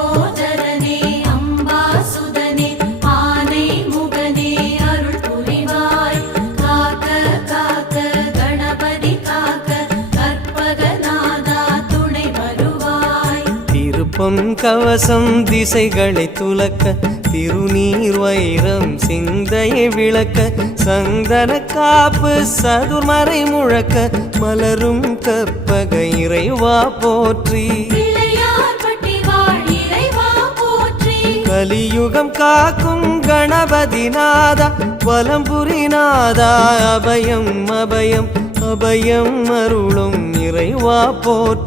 லம்போதரனே அம்பாசுதனே ஆனை முகனே அருள் புரிவாய் காக்க காக்க கணபதி காக்க கற்பகநாதா துணை வருவாய் திருப்பொன் கவசம் திசைகளை துலக்க திருநீர் வைரம் சிந்தையை விளக்க சந்தன காப்பு சதுர்மறை முழக்க மலரும் கற்பக இறைவா போற்றி பிள்ளையார்பட்டி வாழ் இறைவா போற்றி கலியுகம் காக்கும் கணபதி நாதா வலம்புரி நாதா அபயம் அபயம் அபயம் அருளும் இறைவா போற்றி